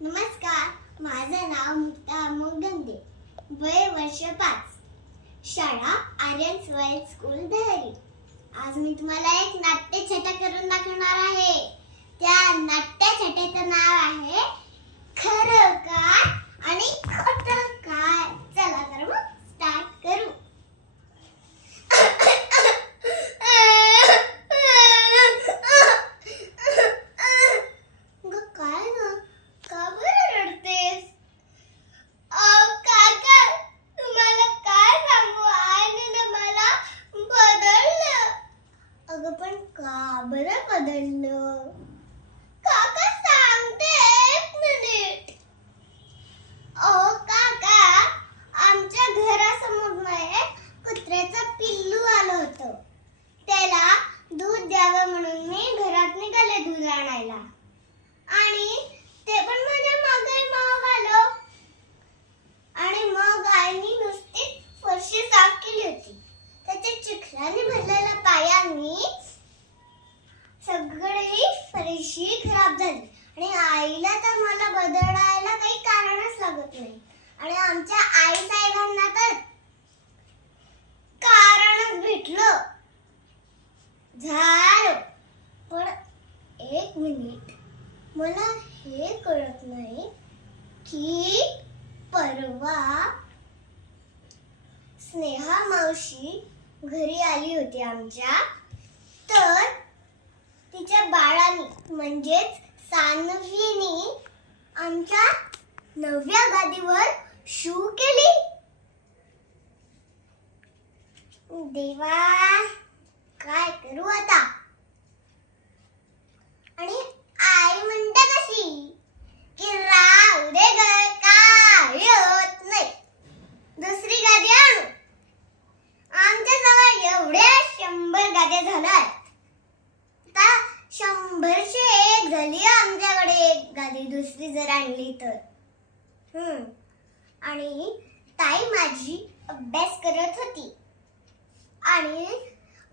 नमस्कार माझं नाव मुक्ता अमोल गंदे वय वर्ष पाच. शाळा आर्यन स्वेल स्कूल दहरी. आज मी तुम्हाला एक नाट्यछटा करून दाखवणार आहे. त्या नाट्यछटेचं नाव आहे खरं काय आणि खोटं काय चला तर मग स्टार्ट करू गं, काय ग का बरं रडतेस अहो, काका तुम्हाला काय सांगू आईने ना मला बदललं अगं पण का बरं बदललं काका सांगते एक मिनिट अहो काका आमच्या घरासमोर ना एक कुत्र्याचं पिल्लू आलं होतं त्याला दूध द्यावं म्हणून मी घरात निघाले दूध आणायला आणि ते पण माझ्या मागे माग आलं आणि मग आईने नुसती फरशी साफ केली होती त्याच्या चिखलाने भरलेल्या पायांनी सगळी फरशी खराब झाली आणि आईला तर मला बदलायला काही कारणच लागत नाही. आणि आमच्या आई साहेबांना तर कारणच भेटलं. झालं. पण एक मिनिट. मला हे कळत नाही की परवा स्नेहा मावशी घरी आली होती आमच्या. तर तिच्या बाळाने म्हणजेच सानवीने आमच्या नवव्या गादीवर शू केली. देवा काय करू आता आणि आई म्हणते कशी की राव रे ग काय होत नाही दुसरी गादी आणू आमच्या जवळ एवढ्या शंभर गाद्या झाल्यात आता शंभरशे एक झाली आमच्याकडे एखादी दुसरी जर आणली तर. आणि ताई माझी अभ्यास करत होती. आणि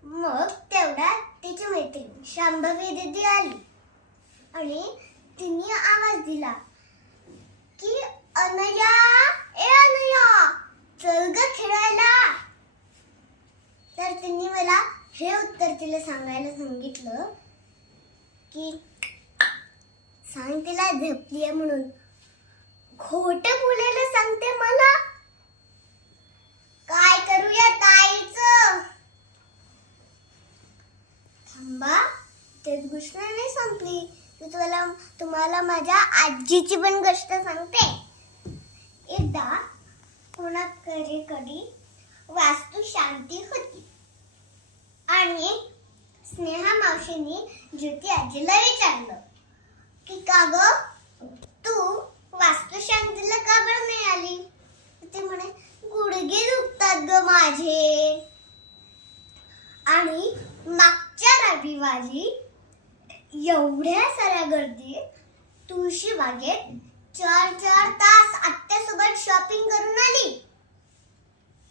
मग तेवढा तिची मैत्रीण शांभवी दिदी आली. आणि तिने आवाज दिला की अनया ए अनया चल ग खेळायला. तर तिने मला हे उत्तर तिला सांगायला सांगितलं की सांग तिला झपलीये म्हणून. खोट बोलायला सांगते मला? काय करूया ताईचं? थांबा तेच गोष्ट नाही संपली. मी तुम्हाला तुम्हाला माझ्या आजीची पण गोष्ट सांगते. एकदा कोणाकडे कधी वास्तू शांती होती. आणि स्नेहा मावशींनी ज्योती आजीला विचारलं. की का ग? तू वास्तुशांतीला का बरं नाही आली? ते म्हणे गुडघे दुखतात ग माझे. आणि मागच्या रविवारी एवढ्या साऱ्या गर्दीत तुळशी बागेत चार चार तास आत्यासोबत शॉपिंग करून आली.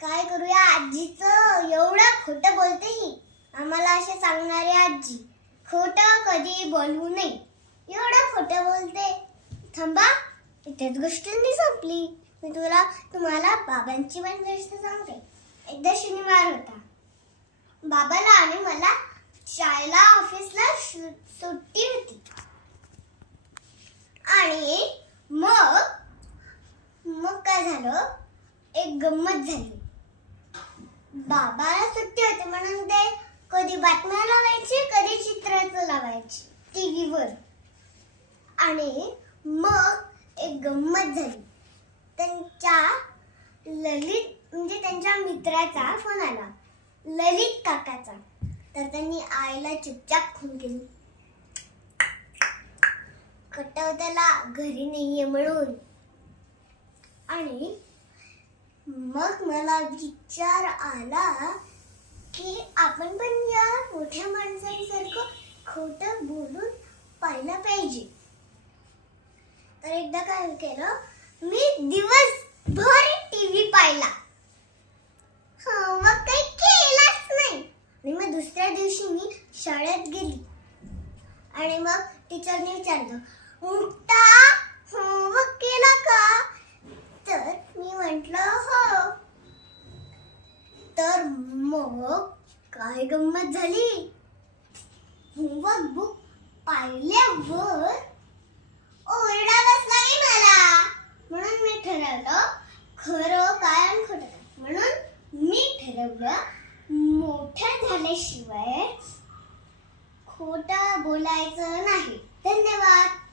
काय करूया आजीचं? एवढं खोटं बोलते ही. आम्हाला असे सांगणारी आजी खोटं कधी बोलू नये. एवढं खोटं बोलते. थांबा इथेच गोष्ट नाही संपली. मी तुला तुम्हाला बाबांची पण गोष्ट सांगते. एकदा शनिवार होता. बाबाला आणि मला शाळेला ऑफिसला सुट्टी होती. आणि मग मग काय झालं? एक गंमत झाली. बाबाला सुट्टी होती म्हणून ते कधी बातम्या लावायची कधी चित्राचं लावायची टीव्हीवर आणि मग एक गंमत झाली च्या ललित म्हणजे त्यांच्या मित्राचा फोन आला. ललित काकाचा. तर त्यांनी आईला चुपचाप खून केली. कटवत्याला घरी नाहीये म्हणून. आणि मग मला विचार आला की आपण पण या मोठ्या माणसांसारखं खोटं बोलून पाहिलं पाहिजे. तर एकदा काय केलं मी दिवस भर टीव्ही पाहिला. हो, मग काही केलाच नाही. आणि मग दुसऱ्या दिवशी मी शाळेत गेली. आणि मग टीचरने विचारलं मुक्ता होमवर्क केला का? तर मी म्हटलं हो. तर मग काय गंमत झाली? होमवर्क बुक पाहिल्यावर ठरवलं मोठं झाल्याशिवाय खोटं बोलायचं नाही. धन्यवाद.